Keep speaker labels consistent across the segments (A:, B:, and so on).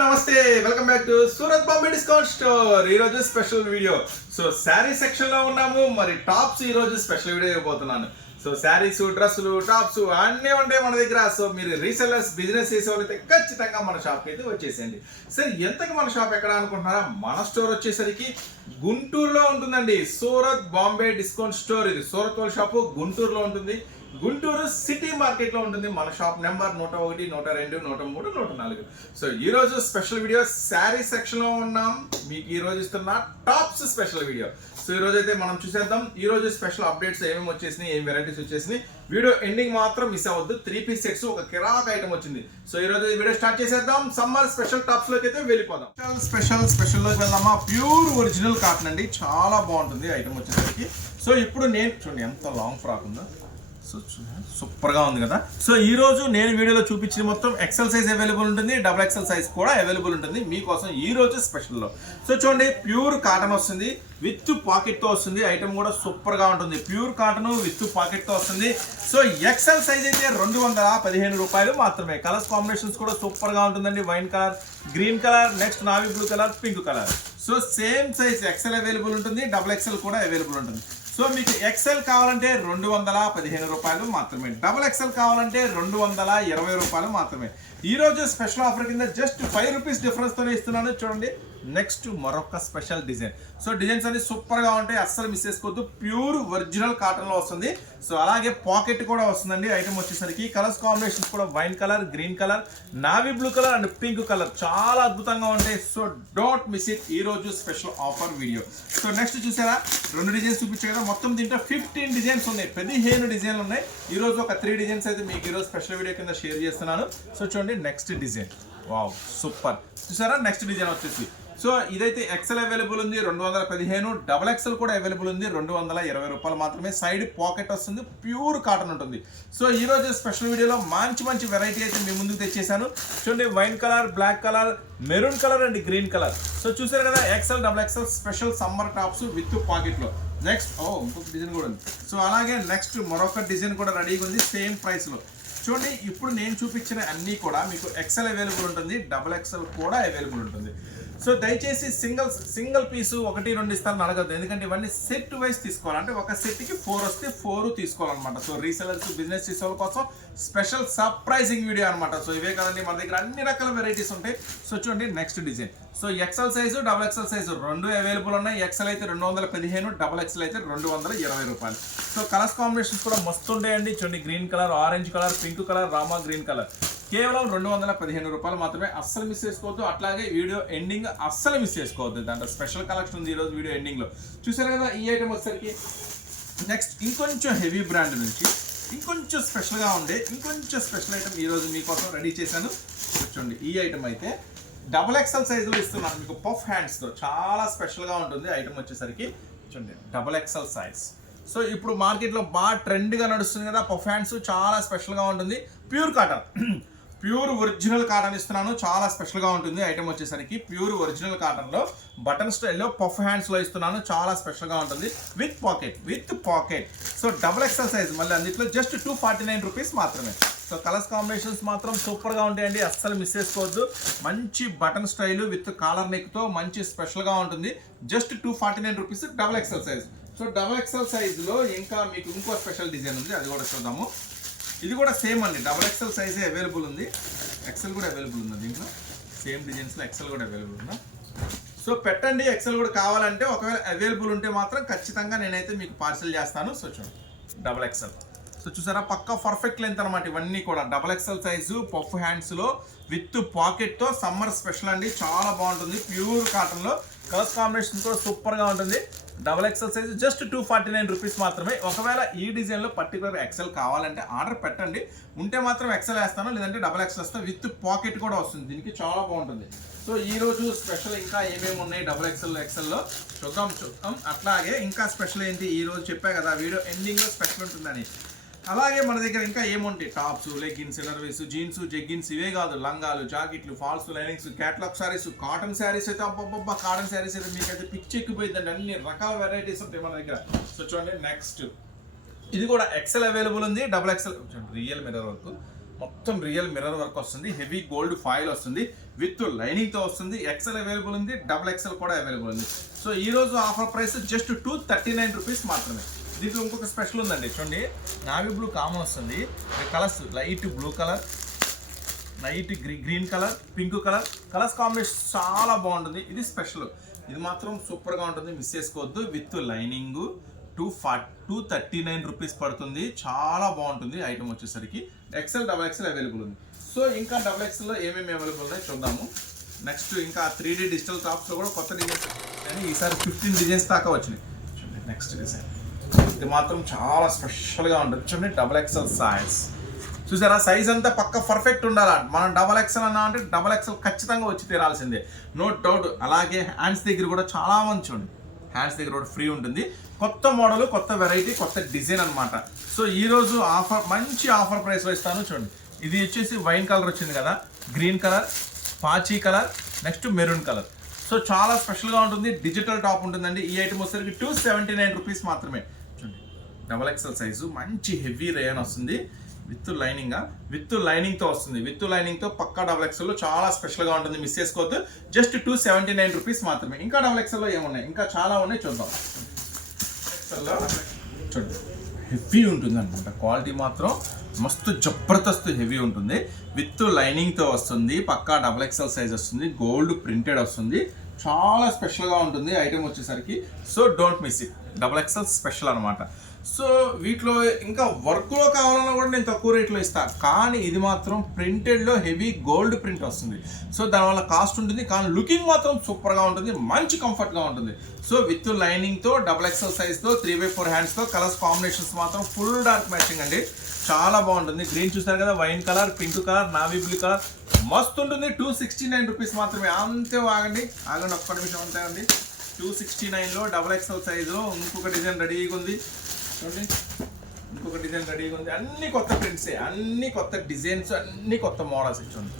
A: నమస్తే welcome back to Surat Bombay discount store. ఈ రోజు స్పెషల్ వీడియో. సో శారీ సెక్షన్లో ఉన్నాము. మరి టాప్స్ ఈ రోజు స్పెషల్ వీడియో ఇవ్వబోతున్నాను సో శారీస్ డ్రెస్సులు టాప్స్ అన్నీ ఉంటాయి మన దగ్గర. సో మీరు రీసెల్లర్స్ బిజినెస్ చేసేవాళ్ళైతే ఖచ్చితంగా మన షాప్ అయితే వచ్చేసేయండి. సరే ఎంతకి మన షాప్ ఎక్కడ అనుకుంటున్నారా? మన స్టోర్ వచ్చేసరికి గుంటూరులో ఉంటుందండి. సూరత్ బాంబే డిస్కౌంట్ స్టోర్ ఇది. సూరత్ వాళ్ళ షాపు గుంటూరులో ఉంటుంది. గుంటూరు సిటీ మార్కెట్లో ఉంటుంది. మన షాప్ నెంబర్ నూట ఒకటి నూట రెండు నూట మూడు నూట నాలుగు. సో ఈ రోజు స్పెషల్ వీడియో శారీ సెక్షన్లో ఉన్నాం. మీకు ఈ రోజు ఇస్తున్న టాప్స్ స్పెషల్ వీడియో. సో ఈ రోజు అయితే మనం చూసేద్దాం. ఈ రోజు స్పెషల్ అప్డేట్స్ ఏమేమి వచ్చేసినాయి ఏం వెరైటీస్ వచ్చేసినాయి. వీడియో ఎండింగ్ మాత్రం మిస్ అవ్వద్దు. త్రీ పీస్ సెట్స్ ఒక కిరాక్ ఐటమ్ వచ్చింది. సో ఈ రోజు వీడియో స్టార్ట్ చేసేద్దాం. సమ్మర్ స్పెషల్ టాప్స్లోకి అయితే వెళ్ళిపోదాం. స్పెషల్ స్పెషల్ స్పెషల్లోకి వెళ్దామా? ప్యూర్ ఒరిజినల్ కాటన్ అండి. చాలా బాగుంటుంది ఐటమ్ వచ్చేసరికి. సో ఇప్పుడు నేను చూడండి ఎంత లాంగ్ ఫ్రాక్ ఉందో. సో ఉంది కదా. సో ఈ రోజు నేను వీడియోలో చూపించిన మొత్తం ఎక్సెల్ సైజ్ అవైలబుల్ ఉంటుంది. డబుల్ ఎక్సెల్ సైజ్ కూడా అవైలబుల్ ఉంటుంది. మీకోసం ఈ స్పెషల్లో సో చూడండి ప్యూర్ కాటన్ వస్తుంది. విత్ పాకెట్తో వస్తుంది. ఐటమ్ కూడా సూపర్గా ఉంటుంది. ప్యూర్ కాటన్ విత్ పాకెట్తో వస్తుంది. సో ఎక్సెల్ సైజ్ అయితే రెండు వందల పదిహేను రూపాయలు మాత్రమే. కలర్స్ కాంబినేషన్స్ కూడా సూపర్గా ఉంటుందండి. Wine colour green colour next navy blue colour pink colour so same size XL available ఉంటుంది. డబుల్ ఎక్సెల్ కూడా అవైలబుల్ ఉంటుంది. సో మీకు ఎక్సెల్ కావాలంటే రెండు వందల పదిహేను రూపాయలు మాత్రమే. డబుల్ ఎక్సెల్ కావాలంటే రెండు వందల ఇరవై రూపాయలు మాత్రమే. ఈరోజు స్పెషల్ ఆఫర్ కింద జస్ట్ ఫైవ్ రూపీస్ డిఫరెన్స్ ఇస్తున్నాను. చూడండి నెక్స్ట్ మరొక స్పెషల్ డిజైన్ సో డిజైన్స్ అన్ని సూపర్గా ఉంటాయి. అస్సలు మిస్ చేసుకోవద్దు. ప్యూర్ ఒరిజినల్ కాటన్లో వస్తుంది. సో అలాగే పాకెట్ కూడా వస్తుందండి. ఐటమ్ వచ్చేసరికి కలర్స్ కాంబినేషన్స్ కూడా wine colour green colour navy blue colour and pink colour చాలా అద్భుతంగా ఉంటాయి. సో డోంట్ మిస్ ఇట్ ఈ రోజు special offer video so next చూసారా? రెండు డిజైన్స్ చూపించారు కదా. మొత్తం దీంట్లో ఫిఫ్టీన్ డిజైన్స్ ఉన్నాయి. పదిహేను డిజైన్లు ఉన్నాయి. ఈ రోజు ఒక త్రీ డిజైన్స్ అయితే మీకు ఈరోజు స్పెషల్ వీడియో కింద షేర్ చేస్తున్నాను. సో చూడండి నెక్స్ట్ డిజైన్ వావ్ సూపర్ చూసారా? నెక్స్ట్ డిజైన్ వచ్చేసి. సో ఇదైతే ఎక్సెల్ అవైలబుల్ ఉంది రెండు వందల పదిహేను. డబల్ ఎక్సెల్ కూడా అవైలబుల్ ఉంది రెండు వందల ఇరవై రూపాయలు మాత్రమే. సైడ్ పాకెట్ వస్తుంది ప్యూర్ కాటన్ ఉంటుంది. సో ఈ రోజు స్పెషల్ వీడియోలో మంచి మంచి వెరైటీ అయితే మీ ముందుకు తెచ్చేసాను. చూడండి wine colour black colour maroon colour and green colour so చూసారు కదా XL double XL special summer tops with పాకెట్లో నెక్స్ట్ ఓ ఇంకొక డిజైన్ కూడా ఉంది. సో అలాగే నెక్స్ట్ మరొక డిజైన్ కూడా రెడీగా ఉంది సేమ్ ప్రైస్లో చూడండి ఇప్పుడు నేను చూపించిన అన్నీ కూడా మీకు ఎక్సెల్ అవైలబుల్ ఉంటుంది డబుల్ ఎక్సెల్ కూడా అవైలబుల్ ఉంటుంది. సో దయచేసి సింగిల్ సింగిల్ పీసు ఒకటి రెండు ఇస్తారని అడగద్దు. ఎందుకంటే ఇవన్నీ సెట్ వైజ్ తీసుకోవాలి. అంటే ఒక సెట్కి ఫోర్ వస్తే ఫోర్ తీసుకోవాలన్నమాట. సో రీసెలర్స్ బిజినెస్ చేసేవాళ్ళ కోసం స్పెషల్ సర్ప్రైజింగ్ వీడియో అనమాట సో ఇవే కదండి మన దగ్గర అన్ని రకాల వెరైటీస్ ఉంటాయి. సో చూడండి next design so XL size double XL size రెండు అవైలబుల్ ఉన్నాయి. ఎక్సెల్ అయితే రెండు వందల పదిహేను డబల్ ఎక్సెల్ అయితే రెండు వందల ఇరవై రూపాయలు. సో కలర్స్ కాంబినేషన్స్ కూడా మస్తు ఉంటాయండి. చూడండి green colour orange colour pink colour Rama green colour కేవలం రెండు వందల పదిహేను రూపాయలు మాత్రమే అస్సలు మిస్ చేసుకోవద్దు. అట్లాగే వీడియో ఎండింగ్ అస్సలు మిస్ చేసుకోవద్దు. దాంట్లో స్పెషల్ కలెక్షన్ ఉంది ఈరోజు వీడియో ఎండింగ్లో చూసారు కదా ఈ ఐటమ్ వచ్చేసరికి? నెక్స్ట్ ఇంకొంచెం హెవీ బ్రాండ్ నుంచి ఇంకొంచెం స్పెషల్గా ఉండే ఇంకొంచెం స్పెషల్ ఐటమ్ ఈరోజు మీకోసం రెడీ చేశాను. చూడండి ఈ ఐటమ్ అయితే డబుల్ ఎక్సెల్ సైజులో ఇస్తున్నాను. మీకు పఫ్ హ్యాండ్స్తో చాలా స్పెషల్గా ఉంటుంది ఐటమ్ వచ్చేసరికి. చూడండి డబుల్ ఎక్సెల్ సైజ్ సో ఇప్పుడు మార్కెట్లో బాగా ట్రెండ్గా నడుస్తుంది కదా పఫ్ హ్యాండ్స్ చాలా స్పెషల్గా ఉంటుంది. Pure cotton pure original cotton ఇస్తున్నాను. చాలా స్పెషల్గా ఉంటుంది. ఐటమ్ వచ్చేసరికి ప్యూర్ ఒరిజినల్ కాటన్లో బటన్ స్టైల్లో పఫ్ హ్యాండ్స్లో ఇస్తున్నాను. చాలా స్పెషల్గా ఉంటుంది. With pocket with pocket so double XL size మళ్ళీ అందులో just two forty nine rupees మాత్రమే. సో కలర్స్ కాంబినేషన్స్ మాత్రం సూపర్గా ఉంటాయండి. అస్సలు మిస్ చేసుకోవద్దు. మంచి బటన్ స్టైల్ విత్ కాలర్ నెక్తో మంచి స్పెషల్గా ఉంటుంది. Just two forty nine rupees double XL size so double XL సైజులో ఇంకా మీకు ఇంకో స్పెషల్ డిజైన్ ఉంది. అది కూడా చూద్దాము. ఇది కూడా సేమ్ అండి. డబల్ ఎక్సెల్ సైజే అవైలబుల్ ఉంది. ఎక్సెల్ కూడా అవైలబుల్ ఉంది దీంట్లో? సేమ్ డిజైన్స్లో ఎక్సెల్ కూడా అవైలబుల్ ఉందా? సో పెట్టండి. ఎక్సెల్ కూడా కావాలంటే ఒకవేళ అవైలబుల్ ఉంటే మాత్రం ఖచ్చితంగా నేనైతే మీకు పార్సల్ చేస్తాను. సో చూడండి. డబల్ ఎక్సెల్ సో చూసారా? పక్క పర్ఫెక్ట్ లెంత్ అనమాట ఇవన్నీ కూడా. డబల్ ఎక్సెల్ సైజు పఫ్ హ్యాండ్స్లో విత్ పాకెట్తో సమ్మర్ స్పెషల్ అండి. చాలా బాగుంటుంది. ప్యూర్ కాటన్లో కలర్స్ కాంబినేషన్ కూడా సూపర్గా ఉంటుంది. Double XL size just two forty nine rupees మాత్రమే. ఒకవేళ ఈ డిజైన్లో పర్టికులర్ ఎక్సెల్ కావాలంటే ఆర్డర్ పెట్టండి. ఉంటే మాత్రం ఎక్సెల్ వేస్తాను లేదంటే డబల్ ఎక్సెల్ వస్తే విత్ పాకెట్ కూడా వస్తుంది. దీనికి చాలా బాగుంటుంది. సో ఈ రోజు స్పెషల్ ఇంకా ఏమేమి ఉన్నాయి డబల్ ఎక్సెల్ ఎక్సెల్లో చూద్దాం చూద్దాం. అట్లాగే ఇంకా స్పెషల్ ఏంటి? ఈ రోజు చెప్పా కదా వీడియో ఎండింగ్లో స్పెషల్ ఉంటుందని. అలాగే మన దగ్గర ఇంకా ఏముంటాయి? Tops leggings innerwears jeans jeggings ఇవే కాదు. లంగాలు జాకెట్లు falls linings catalogue saris cotton saris అయితే అబ్బబ్బబ్బా కాటన్ శారీస్ అయితే మీకు అయితే పిచ్చి ఎక్కిపోయిందండి అన్ని రకాల వెరైటీస్ ఉంటాయి మన దగ్గర. సో చూడండి నెక్స్ట్ ఇది కూడా ఎక్సెల్ అవైలబుల్ ఉంది. Double XL real mirror work మొత్తం రియల్ మిర్రర్ వర్క్ వస్తుంది. హెవీ గోల్డ్ ఫాయిల్ వస్తుంది. విత్ లైనింగ్తో వస్తుంది. ఎక్సెల్ అవైలబుల్ ఉంది. డబుల్ ఎక్సెల్ కూడా అవైలబుల్ ఉంది. సో ఈ రోజు offer price just two thirty nine rupees మాత్రమే. దీంట్లో ఇంకొక స్పెషల్ ఉందండి చూడండి. నావీ బ్లూ కామన్ వస్తుంది. Colours light blue colour light green colour pink colour colours combination చాలా బాగుంటుంది. ఇది స్పెషల్ ఇది మాత్రం సూపర్గా ఉంటుంది. మిస్ చేసుకోవద్దు. With lining two forty two thirty nine rupees పడుతుంది. చాలా బాగుంటుంది ఐటమ్ వచ్చేసరికి. ఎక్సెల్ డబల్ ఎక్సెల్ అవైలబుల్ ఉంది. సో ఇంకా డబల్ ఎక్సెల్లో ఏమేమి అవైలబుల్ ఉన్నాయి చూద్దాము. నెక్స్ట్ ఇంకా త్రీ డీ డిజిటల్ టాప్స్లో కూడా కొత్త డిజైన్స్ కానీ ఈసారి ఫిఫ్టీన్ డిజైన్స్ దాకా వచ్చినాయి. చూడండి నెక్స్ట్ డిజైన్ ఇది మాత్రం చాలా స్పెషల్గా ఉంటుంది. చూడండి డబల్ ఎక్సెల్ సైజ్ చూసారా? సైజ్ అంతా పక్క పర్ఫెక్ట్ ఉండాలి? మనం డబల్ ఎక్సెల్ అన్నా అంటే డబల్ ఎక్సెల్ ఖచ్చితంగా వచ్చి తీరాల్సిందే. నో డౌట్ అలాగే హ్యాండ్స్ దగ్గర కూడా చాలా మంచి ఉంది. హ్యాండ్స్ దగ్గర కూడా ఫ్రీ ఉంటుంది. కొత్త మోడల్ కొత్త వెరైటీ కొత్త డిజైన్ అనమాట సో ఈ రోజు ఆఫర్ మంచి ఆఫర్ ప్రైస్లో ఇస్తాను చూడండి. ఇది వచ్చేసి వైన్ కలర్ వచ్చింది కదా? Green colour పాచీ colour next maroon colour. So చాలా స్పెషల్గా ఉంటుంది. డిజిటల్ టాప్ ఉంటుందండి. ఈ ఐటమ్ వచ్చేసరికి టూ సెవెంటీ నైన్ రూపీస్ మాత్రమే. డబల్ ఎక్సెల్ సైజు మంచి హెవీ రేయన్ వస్తుంది. విత్ లైనింగ్ విత్ లైనింగ్తో వస్తుంది. విత్ లైనింగ్తో పక్కా డబల్ ఎక్సెల్ చాలా స్పెషల్గా ఉంటుంది. మిస్ చేసుకోవద్దు. Just two seventy nine rupees మాత్రమే. ఇంకా డబల్ ఎక్సెల్ ఏమున్నాయి? ఇంకా చాలా ఉన్నాయి. చూద్దాం. XL చూడండి. హెవీ ఉంటుంది అనమాట క్వాలిటీ మాత్రం మస్తు జబర్దస్త్ హెవీ ఉంటుంది. విత్ లైనింగ్తో వస్తుంది. పక్కా డబల్ ఎక్సెల్ సైజ్ వస్తుంది. గోల్డ్ ప్రింటెడ్ వస్తుంది. చాలా స్పెషల్గా ఉంటుంది. ఐటెం వచ్చేసరికి. So don't miss it double XL special అనమాట సో వీటిలో ఇంకా వర్క్లో కావాలన్నా కూడా నేను తక్కువ రేట్లో ఇస్తాను కానీ ఇది మాత్రం ప్రింటెడ్లో హెవీ గోల్డ్ ప్రింట్ వస్తుంది. సో దానివల్ల కాస్ట్ ఉంటుంది. కానీ లుకింగ్ మాత్రం సూపర్గా ఉంటుంది. మంచి కంఫర్ట్గా ఉంటుంది. సో విత్ లైనింగ్తో డబల్ ఎక్సెల్ సైజ్తో త్రీ బై ఫోర్ హ్యాండ్స్తో కలర్స్ కాంబినేషన్స్ మాత్రం ఫుల్ డార్క్ మ్యాచింగ్ అండి. చాలా బాగుంటుంది. గ్రీన్ చూసారు కదా? Wine colour pink colour navy blue colour. మస్తు ఉంటుంది. టూ సిక్స్టీ నైన్ రూపీస్ మాత్రమే. అంతే ఆగండి. ఆగండి ఒక్క నిమిషం అంతే అండి టూ సిక్స్టీ నైన్లో డబల్ ఎక్స్ఎల్ సైజులో ఇంకొక డిజైన్ రెడీగా ఉంది. చూడండి. ఇంకొక డిజైన్ రెడీగా ఉంది. అన్ని కొత్త ప్రింట్సే అన్ని కొత్త డిజైన్స్ అన్ని కొత్త మోడల్స్ ఇచ్చింది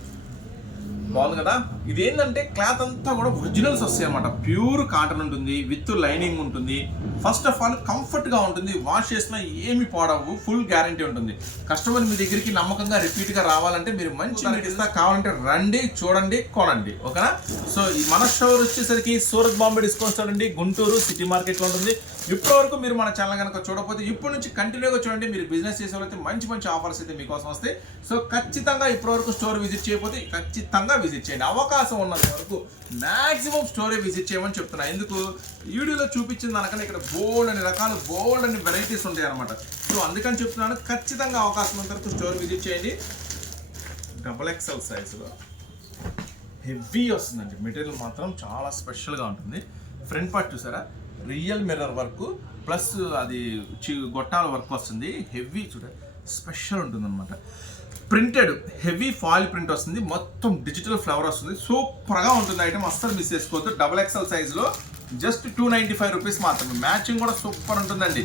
A: బాగుంది కదా? ఇది ఏంటంటే క్లాత్ అంతా కూడా ఒరిజినల్స్ వస్తాయి ప్యూర్ కాటన్ ఉంటుంది విత్ లైనింగ్ ఉంటుంది. ఫస్ట్ ఆఫ్ ఆల్ కంఫర్ట్గా ఉంటుంది. వాష్ చేసినా ఏమి పాడవు. ఫుల్ గ్యారంటీ ఉంటుంది. కస్టమర్ మీ దగ్గరికి నమ్మకంగా రిపీట్గా రావాలంటే మీరు మంచి ఇస్తా కావాలంటే రండి చూడండి కొనండి. ఓకేనా? సో ఈ మన స్టోర్ వచ్చేసరికి సూరత్ బాంబే డిస్కౌంట్ స్టోర్ అండి గుంటూరు సిటీ మార్కెట్లో ఉంటుంది. ఇప్పటి వరకు మీరు మన ఛానల్ కనుక చూడకపోతే ఇప్పటి నుంచి కంటిన్యూగా చూడండి. మీరు బిజినెస్ చేసే వాళ్ళైతే మంచి మంచి ఆఫర్స్ అయితే మీకోసం వస్తాయి. సో ఖచ్చితంగా ఇప్పటి వరకు స్టోర్ విజిట్ చేయకపోతే ఖచ్చితంగా విజిట్ చేయండి. అవకాశం ఉన్నంత వరకు మ్యాక్సిమం స్టోరే విజిట్ చేయమని చెప్తున్నా. ఎందుకు? వీడియోలో చూపించిన దానికన్నా ఇక్కడ బోల్డ్ అనే రకాలు బోల్డ్ అని వెరైటీస్ ఉంటాయి అనమాట సో అందుకని చెప్తున్నాను ఖచ్చితంగా అవకాశం ఉన్నంత వరకు స్టోర్ విజిట్ చేయండి. డబల్ ఎక్స్ఎల్ సైజులో హెవీ వస్తుందండి. మెటీరియల్ మాత్రం చాలా స్పెషల్గా ఉంటుంది. ఫ్రంట్ పార్ట్ చూసారా? రియల్ మిర్రర్ వర్క్ ప్లస్ అది చి- గొట్టాల వర్క్ వస్తుంది. హెవీ చూడ స్పెషల్ ఉంటుందన్నమాట. ప్రింటెడ్ హెవీ ఫాయిల్ ప్రింట్ వస్తుంది. మొత్తం డిజిటల్ ఫ్లవర్ వస్తుంది. సూపర్గా ఉంటుంది ఐటమ్ అస్సలు మిస్ చేసుకోవద్దు. డబల్ ఎక్స్ఎల్ సైజులో just two ninety five rupees మాత్రమే. మ్యాచింగ్ కూడా సూపర్ ఉంటుందండి.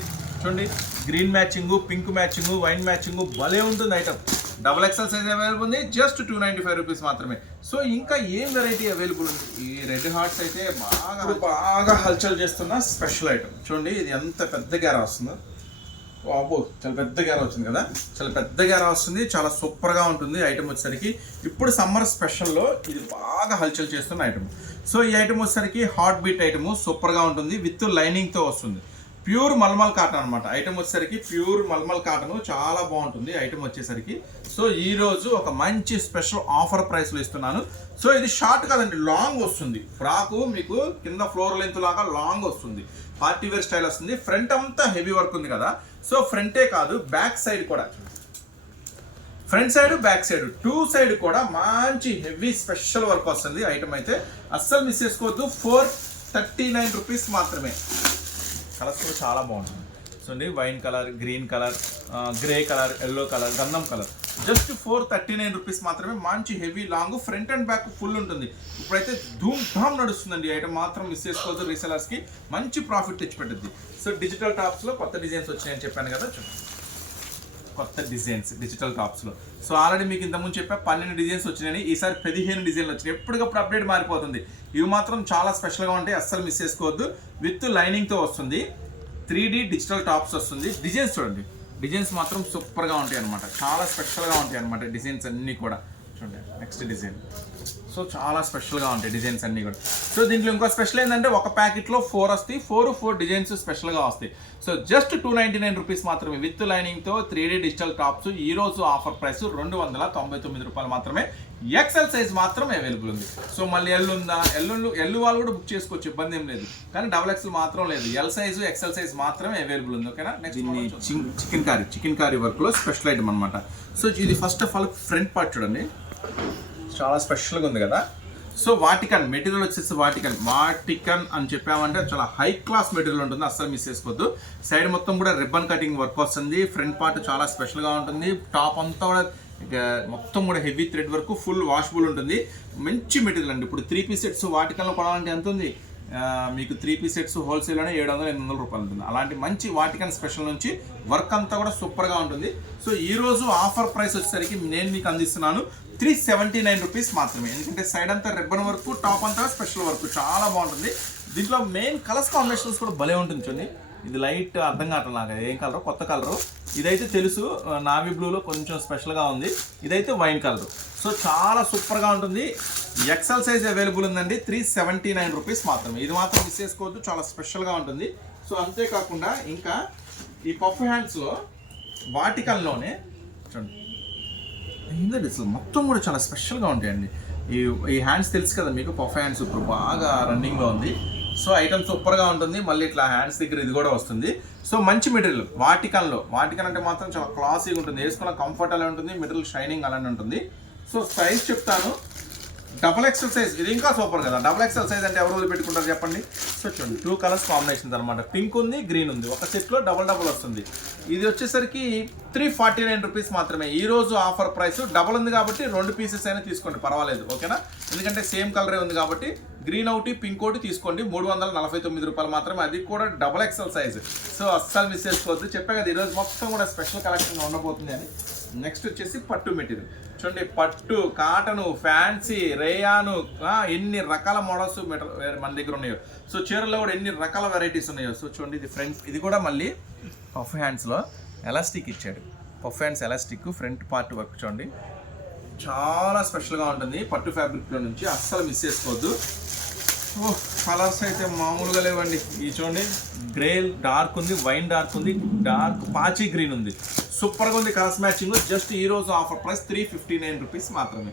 A: చూడండి green matching pink matching wine matching భలే ఉంటుంది item. Double XL size available ఉంది. Just two ninety five rupees మాత్రమే. సో ఇంకా ఏం వెరైటీ అవైలబుల్ ఉంది? ఈ రెడ్ హార్ట్స్ అయితే బాగా బాగా హల్చల్ చేస్తున్న స్పెషల్ ఐటమ్ చూడండి ఇది ఎంత పెద్ద గ్యారా వస్తుందో. అబ్బో చాలా పెద్ద గ్యారా వచ్చింది కదా? చాలా పెద్ద గ్యారా వస్తుంది. చాలా సూపర్గా ఉంటుంది ఐటమ్ వచ్చేసరికి. ఇప్పుడు సమ్మర్ స్పెషల్లో ఇది బాగా హల్చల్ చేస్తున్న ఐటమ్ సో ఈ ఐటమ్ వచ్చేసరికి హాట్ బీట్ ఐటమ్ సూపర్గా ఉంటుంది. విత్ లైనింగ్తో వస్తుంది. ప్యూర్ మల్మల్ కాటన్ అనమాట ఐటమ్ వచ్చేసరికి ప్యూర్ మల్మల్ కాటన్. చాలా బాగుంటుంది ఐటమ్ వచ్చేసరికి. సో ఈ రోజు ఒక మంచి స్పెషల్ ఆఫర్ ప్రైస్లో ఇస్తున్నాను. సో ఇది షార్ట్ కాదండి లాంగ్ వస్తుంది. ఫ్రాకు మీకు కింద ఫ్లోర్ లెంత్ లాగా లాంగ్ వస్తుంది. పార్టీ వేర్ స్టైల్ వస్తుంది. ఫ్రంట్ అంతా హెవీ వర్క్ ఉంది కదా. సో ఫ్రంటే కాదు బ్యాక్ సైడ్ కూడా. Front side back side two side కూడా మంచి హెవీ స్పెషల్ వర్క్ వస్తుంది. ఐటమ్ అయితే అస్సలు మిస్ చేసుకోవద్దు. ఫోర్ థర్టీ నైన్ రూపీస్ మాత్రమే. కలర్స్ కూడా చాలా బాగుంటుంది. చూడండి wine colour green colour grey colour yellow colour గంధం colour. Just four thirty nine rupees మాత్రమే మంచి heavy long front and back full ఉంటుంది. ఇప్పుడైతే ధూమ్ ధామ్ నడుస్తుందండి. ఐటమ్ మాత్రం మిస్ చేసుకోవద్దు రీసెలర్స్కి మంచి ప్రాఫిట్ తెచ్చిపెట్టుద్ది. సో డిజిటల్ టాప్స్లో కొత్త డిజైన్స్ వచ్చాయని చెప్పాను కదా చూడండి. కొత్త డిజైన్స్ డిజిటల్ టాప్స్లో సో ఆల్రెడీ మీకు ఇంతకుముందు చెప్పా పన్నెండు డిజైన్స్ వచ్చినాయి ఈసారి పదిహేను డిజైన్లు వచ్చినాయి. ఎప్పటికప్పుడు అప్డేట్ మారిపోతుంది. ఇవి మాత్రం చాలా స్పెషల్గా ఉంటాయి అస్సలు మిస్ చేసుకోవద్దు. విత్ లైనింగ్తో వస్తుంది త్రీ డిజిటల్ టాప్స్ వస్తుంది. డిజైన్స్ చూడండి. డిజైన్స్ మాత్రం సూపర్గా ఉంటాయి అనమాట చాలా స్పెషల్గా ఉంటాయి అనమాట డిజైన్స్ అన్నీ కూడా. చూడండి నెక్స్ట్ డిజైన్ సో చాలా స్పెషల్గా ఉంటాయి డిజైన్స్ అన్నీ కూడా. సో దీంట్లో ఇంకో స్పెషల్ ఏంటంటే ఒక ప్యాకెట్లో ఫోర్ వస్తాయి. ఫోర్ ఫోర్ డిజైన్స్ స్పెషల్గా వస్తాయి. So just two ninety nine rupees మాత్రమే. విత్ లైనింగ్తో త్రీ డీ డిజిటల్ టాప్స్. ఈ రోజు ఆఫర్ ప్రైస్ రెండు వందల తొంభై తొమ్మిది రూపాయలు మాత్రమే. ఎక్సెల్ సైజ్ మాత్రం అవైలబుల్ ఉంది. సో మళ్ళీ ఎల్ ఉందా? ఎల్ ఎల్ వాళ్ళు కూడా బుక్ చేసుకోవచ్చు. ఇబ్బంది ఏం లేదు. కానీ డబుల్ ఎక్స్ఎల్ మాత్రం లేదు. ఎల్ సైజు ఎక్సెల్ సైజ్ మాత్రమే అవైలబుల్ ఉంది. ఓకేనా? Next chicken curry chicken curry వర్క్లో స్పెషల్ ఐటమ్ అనమాట సో ఇది first of all front part చూడండి. చాలా స్పెషల్గా ఉంది కదా. సో వాటికన్ మెటీరియల్ వచ్చేసి వాటికన్ వాటికన్ అని చెప్పామంటే చాలా హై క్లాస్ మెటీరియల్ ఉంటుంది. అస్సలు మిస్ చేసుకోవద్దు. సైడ్ మొత్తం కూడా రిబ్బన్ కటింగ్ వర్క్ వస్తుంది. ఫ్రంట్ పార్ట్ చాలా స్పెషల్గా ఉంటుంది. టాప్ అంతా కూడా మొత్తం కూడా హెవీ థ్రెడ్ వరకు ఫుల్ వాషబుల్ ఉంటుంది. మంచి మెటీరియల్ అండి. ఇప్పుడు త్రీ పీస్ సెట్స్ వాటికన్లో కొనాలంటే ఎంత ఉంది? మీకు త్రీ పీస్ సెట్స్ హోల్సేల్లోనే ఏడు వందల ఎనిమిది వందల రూపాయలు ఉంటుంది. అలాంటి మంచి వాటికన్ స్పెషల్ నుంచి వర్క్ అంతా కూడా సూపర్గా ఉంటుంది. సో ఈ రోజు ఆఫర్ ప్రైస్ వచ్చేసరికి నేను మీకు అందిస్తున్నాను. త్రీ సెవెంటీ నైన్ రూపీస్ మాత్రమే. ఎందుకంటే సైడ్ అంతా రిబ్బన్ వర్క్ టాప్ అంతా స్పెషల్ వర్క్. చాలా బాగుంటుంది. దీంట్లో మెయిన్ కలర్స్ కాంబినేషన్స్ కూడా భలే ఉంటుంది చూడండి. ఇది లైట్ అర్థం కావట్లేదు నాకు ఏం కలరు? కొత్త కలరు. ఇదైతే తెలుసు నావీ బ్లూలో కొంచెం స్పెషల్గా ఉంది. ఇదైతే వైన్ కలర్. సో చాలా సూపర్గా ఉంటుంది. ఎక్సెల్ సైజ్ అవైలబుల్ ఉందండి. త్రీ సెవెంటీ నైన్ రూపీస్ మాత్రమే. ఇది మాత్రం మిస్ చేసుకోవద్దు. చాలా స్పెషల్గా ఉంటుంది. సో అంతేకాకుండా ఇంకా ఈ పఫ్ హ్యాండ్స్లో వాటికల్లోనే చూడండి. ఏంటండి అసలు మొత్తం కూడా చాలా స్పెషల్గా ఉంటాయండి. ఈ ఈ హ్యాండ్స్ తెలుసు కదా మీకు? పఫ్ హ్యాండ్స్ ఇప్పుడు బాగా రన్నింగ్లో ఉంది. సో ఐటమ్ సూపర్గా ఉంటుంది. మళ్ళీ ఇట్లా హ్యాండ్స్ దగ్గర ఇది కూడా వస్తుంది. సో మంచి మెటీరియల్. వాటికన్లో. వాటికన్ అంటే మాత్రం చాలా క్లాసీగా ఉంటుంది. వేసుకున్న కంఫర్ట్ అలా ఉంటుంది. మెటీరియల్ షైనింగ్ అలానే ఉంటుంది. సో సైజ్ చెప్తాను. డబుల్ ఎక్సెల్ సైజ్ ఇది ఇంకా సూపర్ కదా. డబుల్ ఎక్సెల్ సైజ్ అంటే ఎవరు పెట్టుకుంటారు చెప్పండి? సో చూడండి టూ కలర్స్ కాంబినేషన్స్ అనమాట పింక్ ఉంది గ్రీన్ ఉంది. ఒక సెట్లో డబుల్ డబుల్ వస్తుంది. ఇది వచ్చేసరికి త్రీ ఫార్టీ నైన్ రూపీస్ మాత్రమే. ఈ రోజు ఆఫర్ ప్రైస్ డబుల్ ఉంది కాబట్టి రెండు పీసెస్ అయినా తీసుకోండి. పర్వాలేదు. ఓకేనా ఎందుకంటే సేమ్ కలరే ఉంది కాబట్టి గ్రీన్ ఒకటి పింక్ ఒకటి తీసుకోండి. మూడు వందల నలభై తొమ్మిది రూపాయలు మాత్రమే. అది కూడా డబుల్ ఎక్సెల్ సైజ్ సో అస్సలు మిస్ చేసుకోవద్దు. చెప్పా కదా ఈరోజు మొత్తం కూడా స్పెషల్ కలెక్షన్ ఉండబోతుంది అని. నెక్స్ట్ వచ్చేసి పట్టు మెటీరియల్. చూడండి పట్టు కాటను ఫ్యాన్సీ రేయాను ఎన్ని రకాల మోడల్స్ మన దగ్గర ఉన్నాయో. సో చీరల్లో కూడా ఎన్ని రకాల వెరైటీస్ ఉన్నాయో. సో చూడండి ఇది ఫ్రంట్ ఇది కూడా మళ్ళీ పఫ్ హ్యాండ్స్లో ఎలాస్టిక్ ఇచ్చాడు. Puff hands elastic front part work చూడండి. చాలా స్పెషల్గా ఉంటుంది. పట్టు ఫ్యాబ్రిక్లో నుంచి అస్సలు మిస్ చేసుకోవద్దు. ఓ కలర్స్ అయితే మామూలుగా లేవండి. ఈ చూడండి గ్రే డార్క్ ఉంది వైన్ డార్క్ ఉంది డార్క్ పాచి గ్రీన్ ఉంది. సూపర్గా ఉంది కలర్స్ మ్యాచింగ్. జస్ట్ ఈ రోజు offer price three fifty nine rupees మాత్రమే.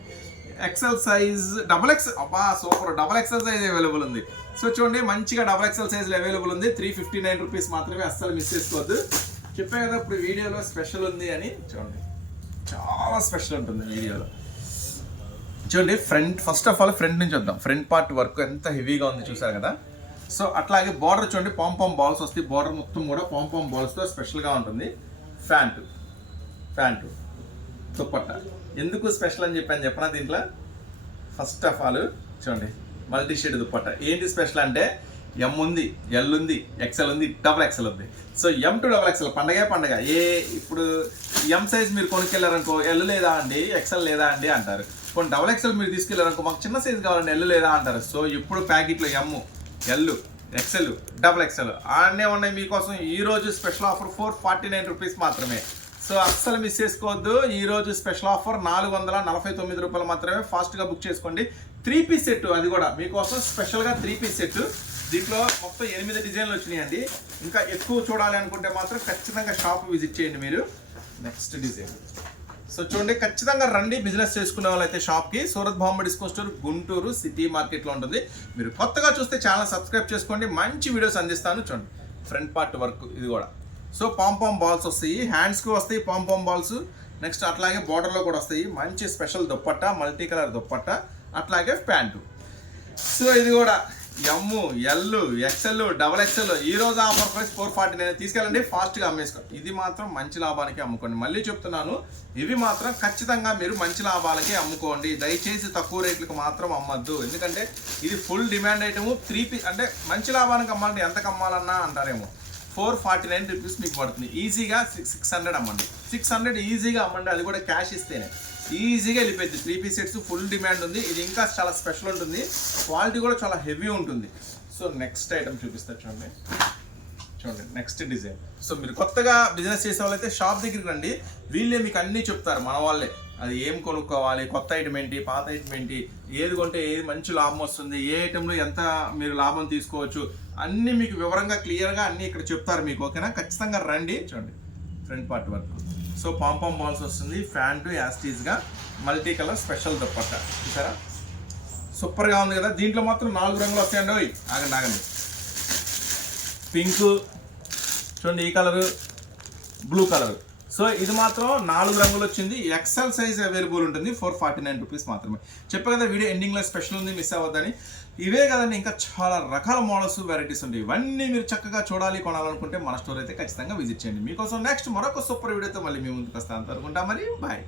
A: ఎక్సెల్ సైజ్ డబల్ ఎక్స్ అబ్బా super. Double XL size available ఉంది. సో చూడండి మంచిగా డబల్ ఎక్సెల్ సైజ్ అవైలబుల్ ఉంది. త్రీ ఫిఫ్టీ నైన్ రూపీస్ మాత్రమే అస్సలు మిస్ చేసుకోవద్దు. చెప్పే కదా ఇప్పుడు వీడియోలో స్పెషల్ ఉంది అని. చూడండి చాలా స్పెషల్ ఉంటుంది వీడియోలో. చూడండి front first of all front నుంచి వద్దాం. ఫ్రంట్ పార్ట్ వర్క్ ఎంత హెవీగా ఉంది చూసారు కదా? సో అట్లాగే బార్డర్ చూడండి పాంపాం బాల్స్ వస్తాయి. బార్డర్ మొత్తం కూడా పాంపాం బాల్స్తో స్పెషల్గా ఉంటుంది. Pant pant dupatta. ఎందుకు స్పెషల్ అని చెప్పాను చెప్పనా దీంట్లో? ఫస్ట్ ఆఫ్ ఆల్ చూడండి మల్టీ షేడ్ దుప్పట్ట. ఏంటి స్పెషల్ అంటే ఎం ఉంది ఎల్ ఉంది ఎక్సెల్ ఉంది డబల్ ఎక్సెల్ ఉంది. So M to double XL పండగే పండగ. ఏ ఇప్పుడు ఎం సైజ్ మీరు కొనుక్కెళ్ళారనుకో ఎల్ లేదా అండి ఎక్సెల్ లేదా అండి అంటారు. కొన్ని డబల్ ఎక్సెల్ మీరు తీసుకెళ్ళారనుకో మాకు చిన్న సైజ్ కావాలండి ఎల్ లేదా అంటారు. సో ఇప్పుడు ప్యాకెట్లో M L XL double XL అన్నీ ఉన్నాయి మీకోసం. ఈరోజు special offer four forty nine rupees మాత్రమే. సో అస్సలు మిస్ చేసుకోవద్దు. ఈ రోజు స్పెషల్ ఆఫర్ నాలుగు వందల నలభై తొమ్మిది రూపాయలు మాత్రమే ఫాస్ట్గా బుక్ చేసుకోండి. త్రీ పీస్ సెట్ అది కూడా మీకోసం స్పెషల్గా త్రీ పీస్ సెట్ దీంట్లో మొత్తం ఎనిమిది డిజైన్లు వచ్చినాయండి. ఇంకా ఎక్కువ చూడాలి అనుకుంటే మాత్రం ఖచ్చితంగా షాప్ విజిట్ చేయండి మీరు. నెక్స్ట్ డిజైన్ సో చూడండి ఖచ్చితంగా రండి. బిజినెస్ చేసుకునే వాళ్ళైతే షాప్కి Surat Bombay discount store Guntur city మార్కెట్లో ఉంటుంది. మీరు కొత్తగా చూస్తే ఛానల్ సబ్స్క్రైబ్ చేసుకోండి. మంచి వీడియోస్ అందిస్తాను. చూడండి ఫ్రంట్ పార్ట్ వర్క్ ఇది కూడా. సో పాంపాం బాల్స్ వస్తాయి. హ్యాండ్స్కి వస్తాయి పాంపాం బాల్స్. నెక్స్ట్ అట్లాగే బార్డర్లో కూడా వస్తాయి. మంచి special dupatta multi colour dupatta అట్లాగే ప్యాంటు. సో ఇది కూడా M L XL double XL ఈ రోజు offer price four forty nine తీసుకెళ్ళండి. ఫాస్ట్గా అమ్మేసుకోండి ఇది మాత్రం మంచి లాభానికి అమ్ముకోండి. మళ్ళీ చెప్తున్నాను ఇవి మాత్రం ఖచ్చితంగా మీరు మంచి లాభాలకి అమ్ముకోండి. దయచేసి తక్కువ రేట్లకు మాత్రం అమ్మద్దు. ఎందుకంటే ఇది full demand item three piece అంటే మంచి లాభానికి అమ్మాలంటే ఎంత అమ్మాలన్నా అంటారేమో. ఫోర్ ఫార్టీ నైన్ రూపీస్ మీకు పడుతుంది. ఈజీగా సిక్స్ సిక్స్ హండ్రెడ్ అమ్మండి. సిక్స్ హండ్రెడ్ ఈజీగా అమ్మండి. అది కూడా క్యాష్ ఇస్తేనే. ఈజీగా వెళ్ళిపోయింది. Three piece sets full demand ఉంది. ఇది ఇంకా చాలా స్పెషల్ ఉంటుంది. క్వాలిటీ కూడా చాలా హెవీ ఉంటుంది. సో నెక్స్ట్ ఐటమ్ చూపిస్తా చూడండి. చూడండి నెక్స్ట్ డిజైన్. సో మీరు కొత్తగా బిజినెస్ చేసే వాళ్ళైతే షాప్ దగ్గరికి రండి. వీళ్ళే మీకు అన్నీ చెప్తారు. మన వాళ్ళే. అది ఏం కొనుక్కోవాలి? కొత్త ఐటమ్ ఏంటి? పాత ఐటమ్ ఏంటి? ఏది కొంటే ఏది మంచి లాభం వస్తుంది? ఏ ఐటెంలో ఎంత మీరు లాభం తీసుకోవచ్చు? అన్నీ మీకు వివరంగా క్లియర్గా అన్నీ ఇక్కడ చెప్తారు మీకు ఓకేనా? ఖచ్చితంగా రండి. చూడండి front part work. So pompom balls వస్తుంది ఫ్యాంటు యాస్టీస్గా మల్టీ కలర్ స్పెషల్ దుప్పట్ట. చూసారా? సూపర్గా ఉంది కదా? దీంట్లో మాత్రం నాలుగు రంగులు వస్తాయండి ఓయ్. ఆగండి ఆగండి. పింక్ చూడండి ఈ కలరు బ్లూ కలర్. సో ఇది మాత్రం నాలుగు రంగులు వచ్చింది. ఎక్సెల్ సైజ్ అవైలబుల్ ఉంటుంది ఫోర్ ఫార్టీ నైన్ రూపీస్ మాత్రమే. చెప్పే కదా వీడియో ఎండింగ్లో స్పెషల్ ఉంది మిస్ అవ్వద్దని. ఇవే కదండి ఇంకా చాలా రకాల మోడల్స్ వెరైటీస్ ఉంటాయి. ఇవన్నీ మీరు చక్కగా చూడాలి కొనాలనుకుంటే మన స్టోర్ అయితే ఖచ్చితంగా విజిట్ చేయండి. మీకోసం నెక్స్ట్ మరొక సూపర్ వీడియోతో మళ్ళీ మీ ముందుకు వస్తాను. అనుకుంటా మరి బాయ్